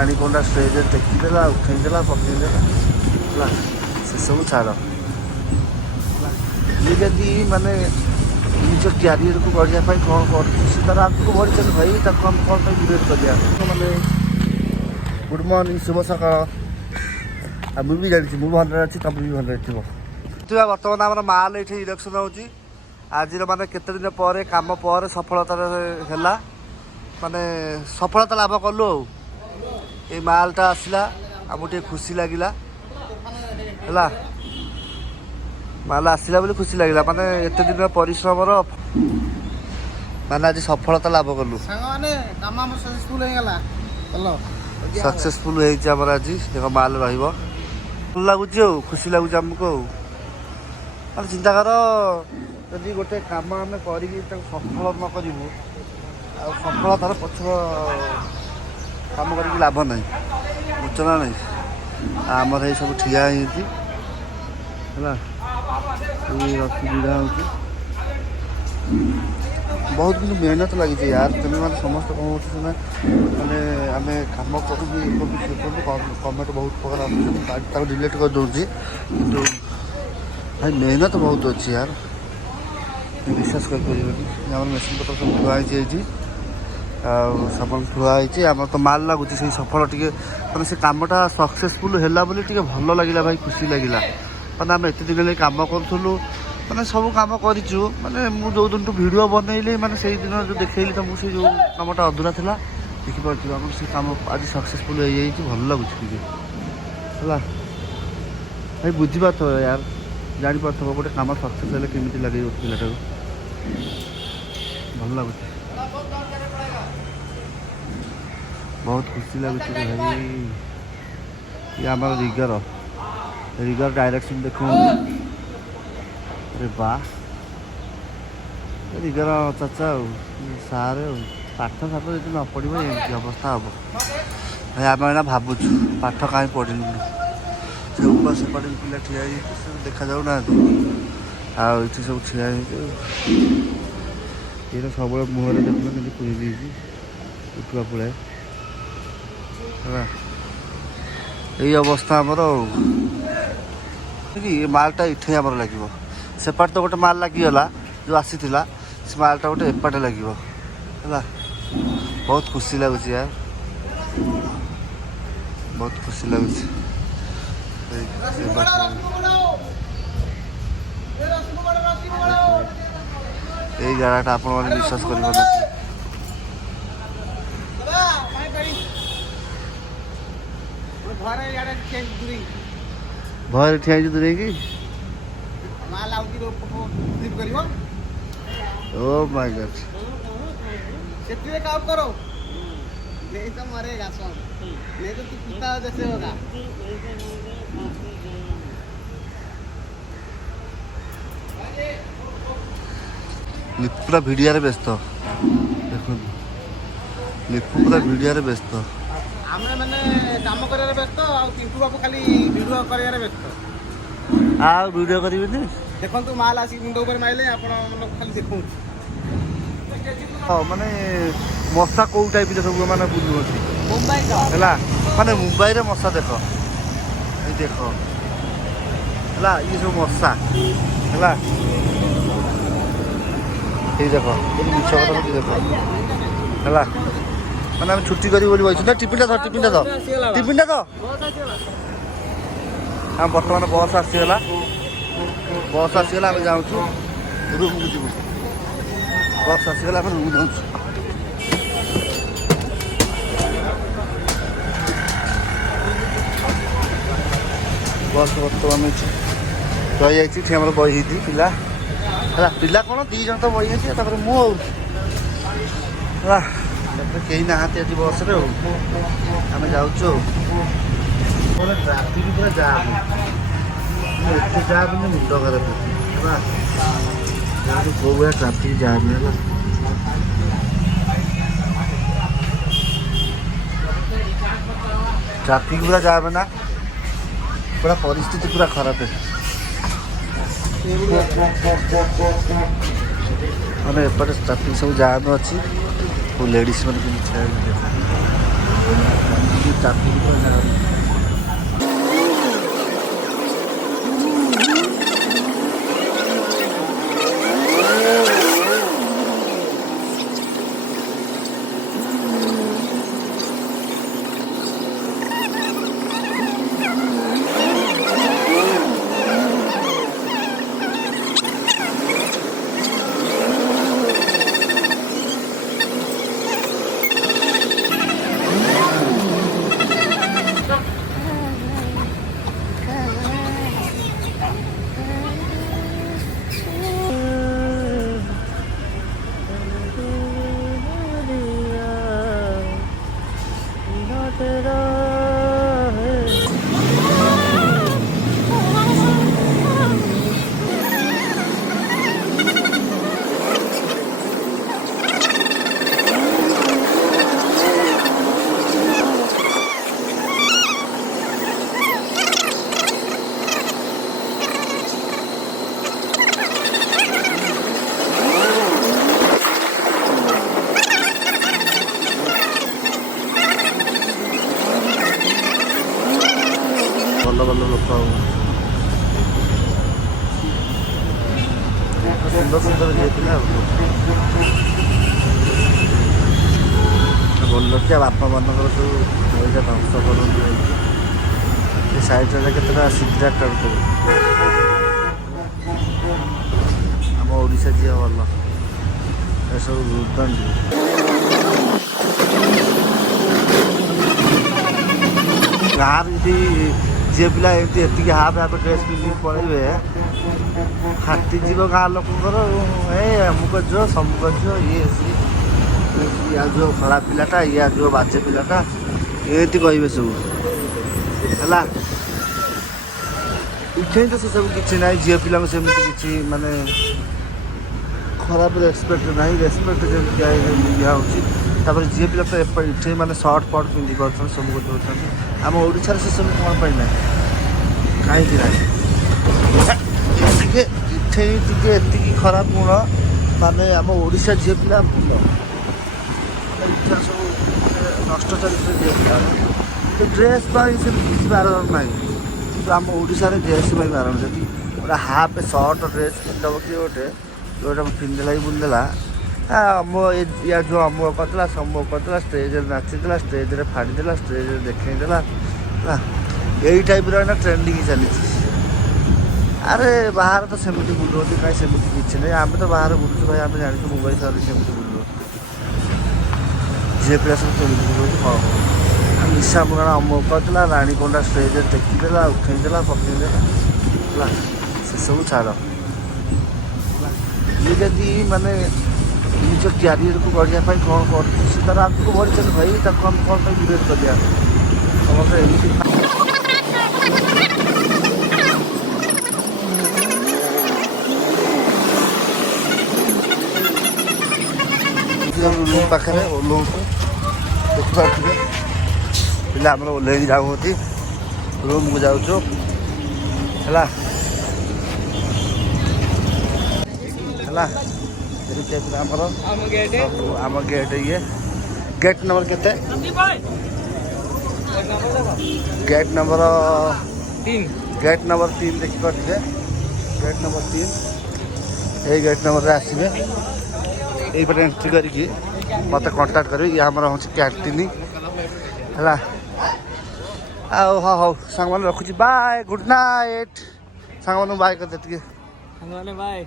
पानी कोंडा स्टेज टेकिदेला उठेदेला पकईदेला से सब छाड़ ये जदि माने निज क्यारियर को बढ़ापी कौन कर तार आगे बढ़ी चल भाई कौन कौन विरोध कर मैंने गुड मॉर्निंग शुभ सकाल मुझे भी जानी मुझे भल अच्छी तुम भी भल थी बर्तमान आम माल ये इलेक्शन हो आज माने केते दिन पर काम पर सफलता है माने सफलता लाभ कलु ये मालटा आसला आमको टे खुशी लगिला है माल आसला बोली खुशी लगिला माने एते दिन परिश्रम माने आज सफलता लाभ कलु सक्सेसफुल होमर आज देख माल रही लगुच खुशी लगुच आमको माने चिंता कर जदि गोटे काम आम कर सफल न करूँ सफलतार पक्ष काम कर लाभ ना बुझना नहीं आमर ये सब ठिया है सुविधा हो बहुत दिन मेहनत लगी यार तुम मैंने समस्त कौन मैंने आम कम करूँ कमेंट बहुत प्रकार डिलीट कर दूसरी कि भाई मेहनत बहुत अच्छी यार विश्वास कर मेसीन पत्र सब थुआई सब थुआई आम तो माल लगुच से सफल टे मैंने से कमटा सक्सेसफुल है बोली टे भल लगे भाई खुशी लगे मैंने आम एत दिन कम करूँ मैंने सब कम करूँ मैंने मुझे जो दिन वीडियो बनइली मैंने से दिन जो देखली तुमको से जो कमटा अधूरा था देखिपे आम से कम आज सक्सेसफुल हो भल लगुच है भाई बुझीपार तो यार जापार गोटे कम सक्सेस है केमी लगे पिलाटा भल लगुच बहुत खुशी लगुच भाई ये आम रिगर डायरेक्शन देख अरे वाह रिगर चाचा सारे पाठ साठ जो न पढ़ एमती अवस्था हम भाई आम एना भावुँ पाठ कहीं पढ़लु सेपटे पिला ठिया देखा जाऊ ना आठी सब ठिया ये सब मुहर देखना कि पुरी उठवा पड़े है यही अवस्था आमर ये मालटा इठे आमर लगे सेपटे तो गोटे माल लगिगला जो आसीला से मालटा गोटे एपटे लगे है बहुत खुशी लगुच यार बहुत खुशी लगुच यही गाड़ाटा आप विश्वास कर भय ठिया दूरे कि ओ माय गॉड सेफ्टी काम करो नहीं तो मरेगा सब नहीं तो तू कुत्ता जैसे होगा पूरा भिडिया व्यस्त देख लिपू पूरा भिडिया व्यस्त आम मैंने काम कर व्यस्त पिंटू बाबू खाली भिडियो कर व्यस्त भिडियो करें देखो माल आस मुंड ऊपर मारे आप खाली देखो माने मशा कौ टाइप सब मैंने बुलू मुंबई है माने मुंबई रे मशा देख ये देख है ये सब मशा है ये देख मिछ कथा देख है मैंने आम छुट्टी करी ना टिफिन टिफिन तो आम बर्तमान बस आसीगला आम जाऊँ रूम को जीव बस आसीगला आम रूम जाऊँ बस बर्तमान रही जाइए आम बही पिला है पिला कौन दी जन तो बही जाइए मुझे कहीं ना आज बस आम जाऊँ ट्राफिक पूरा जाम एत जाम मुंड खराब है कौ भाया ट्राफिक जाम है ट्राफिक पूरा जाम है ना पूरा परिस्थिति पूरा खराब है मैंने एपटे ट्राफिक सब जाम अच्छी लेडीज मैंने ଚାପିକି ପୁରା ଜାଗାରେ ଭଲ ଭଲ ଲୋକ ସୁନ୍ଦର ସୁନ୍ଦର ଯାଇଥିଲା ବୋଲରଟିଆ ବାପାମାନଙ୍କର ସବୁ ଏଇଟା ଧ୍ୱଂସ କରନ୍ତି ଏ ସାଇଡ଼୍ରେ କେତେଟା ସିଗରେଟ୍ ଟାଣୁଥିବେ ଆମ ଓଡ଼ିଶା ଝିଅ ଭଲ ଏସବୁ ବୁଲନ୍ତି ଗାଁରେ ଯଦି ଝିଅ ପିଲା ଏମିତି ଏତିକି ହାଫ୍ ଡ୍ରେସ୍ ପିନ୍ଧିକି ପଳେଇବେ ଫାଟିଯିବ ଗାଁ ଲୋକଙ୍କର ଏ ଅମୁକ ଝିଅ ସମୁକ ଝିଅ ଇଏ ସିଏ ୟା ଝିଅ ଖରାପ ପିଲାଟା ୟା ଝିଅ ବାଜେ ପିଲାଟା ଏମିତି କହିବେ ସବୁ ହେଲା ଉଠେଇ ତ ସେସବୁ କିଛି ନାହିଁ ଝିଅ ପିଲାଙ୍କୁ ସେମିତି କିଛି ମାନେ ଖରାପ ରେସ୍ପେକ୍ଟ ନାହିଁ ରେସ୍ପେକ୍ଟ ଯେମିତି ଦିଆହେଉଛି ତାପରେ ଝିଅ ପିଲା ତ ଏଠି ମାନେ ସର୍ଟ ଫର୍ଟ ପିନ୍ଧି ପାରୁଛନ୍ତି ସବୁ ଗୋଟେ ହେଉଛନ୍ତି ଆମ ଓଡ଼ିଶାରେ ସେସବୁ କ'ଣ ପାଇଁ ନାହିଁ କାହିଁକି ନାହିଁ ଟିକେ ଏଠି ଟିକେ ଏତିକି ଖରାପ ଗୁଣ ମାନେ ଆମ ଓଡ଼ିଶା ଝିଅ ପିଲା ଭଲ ଏଇଟା ସବୁ ନଷ୍ଟ ଚରିତ୍ର ଝିଅ ପିଲା କିନ୍ତୁ ଡ୍ରେସ୍ ପାଇଁ ସେମିତି କିଛି ବାରଣ ନାହିଁ କିନ୍ତୁ ଆମ ଓଡ଼ିଶାରେ ଡ୍ରେସ୍ ପାଇଁ ବାରଣ ଯଦି ଗୋଟେ ହାଫ୍ ସର୍ଟ ଡ୍ରେସ୍ ପିନ୍ଧିଦେବ କି ଗୋଟେ ପିନ୍ଧିଦେଲା କି ବୁଲିଦେଲା ମୋ ୟା ଯେଉଁ ଅମୁକ କରିଦେଲା ସମୁକ କରିଦେଲା ଷ୍ଟେଜ୍ରେ ନାଚିଦେଲା ଷ୍ଟେଜ୍ରେ ଫାଡ଼ିଦେଲା ଷ୍ଟେଜ୍ରେ ଦେଖେଇଦେଲା ହେଲା ଏଇ ଟାଇପ୍ର ଏଇନା ଟ୍ରେଣ୍ଡିଂ ଚାଲିଛି ଆରେ ବାହାରେ ତ ସେମିତି ବୁଲୁଛନ୍ତି କାହିଁ ସେମିତି କିଛି ନାହିଁ ଆମେ ତ ବାହାରେ ବୁଲୁଛୁ ଭାଇ ଆମେ ଜାଣିଛୁ ମୋବାଇଲ ସାରରେ କେମିତି ବୁଲୁ ଝିଅ ପିଲା ସବୁ କେମିତି ବୁଲୁଛନ୍ତି ହଁ ନିଶା ମୁରାଣ ଅମୁକ କରିଦେଲା ରାଣୀକଣ୍ଡା ଷ୍ଟେଜ୍ରେ ଟେକିଦେଲା ଉଠେଇଦେଲା ପକେଇଦେଲା ହେଲା ସେସବୁ ଛାଡ଼ ଇଏ ଯଦି ମାନେ ନିଜ କ୍ୟାରିୟରକୁ ଗଢ଼ିବା ପାଇଁ କ'ଣ କରୁଛି ସେ ତାର ଆଗକୁ ବଢ଼ିଛନ୍ତି ଭାଇ ତାକୁ ଆମେ କ'ଣ ପାଇଁ ବିରୋଧ କରିବା ସମସ୍ତେ ଏମିତି ରୁମ୍ ପାଖରେ ଓହ୍ଲଉଛୁ ଦେଖିପାରୁଥିବେ ପିଲା ଆମର ଓହ୍ଲେଇକି ଯାଉଛନ୍ତି ରୁମ୍କୁ ଯାଉଛୁ ହେଲା ହେଲା ଆମର ଆମ ଗେଟ୍ ଇଏ ଗେଟ୍ ନମ୍ବର କେତେ ଗେଟ୍ ନମ୍ବର 3 ଦେଖିପାରୁଥିବେ ଗେଟ୍ ନମ୍ବର 3 ଏଇ ଗେଟ୍ ନମ୍ବରରେ ଆସିବେ এইপଟେ ଏଣ୍ଟ୍ରି କରିକି ମୋତେ କଣ୍ଟାକ୍ଟ କରିବେ ଇଏ ଆମର ହେଉଛି କ୍ୟାଣ୍ଟିନ୍ ହେଲା ଆଉ ହଉ ହଉ ସାଙ୍ଗମାନେ ରଖୁଛି ବାଏ ଗୁଡ୍ ନାଇଟ୍ ସାଙ୍ଗମାନଙ୍କୁ ବାଏ କରିଦେ ଟିକେ ସାଙ୍ଗମାନେ ବାଏ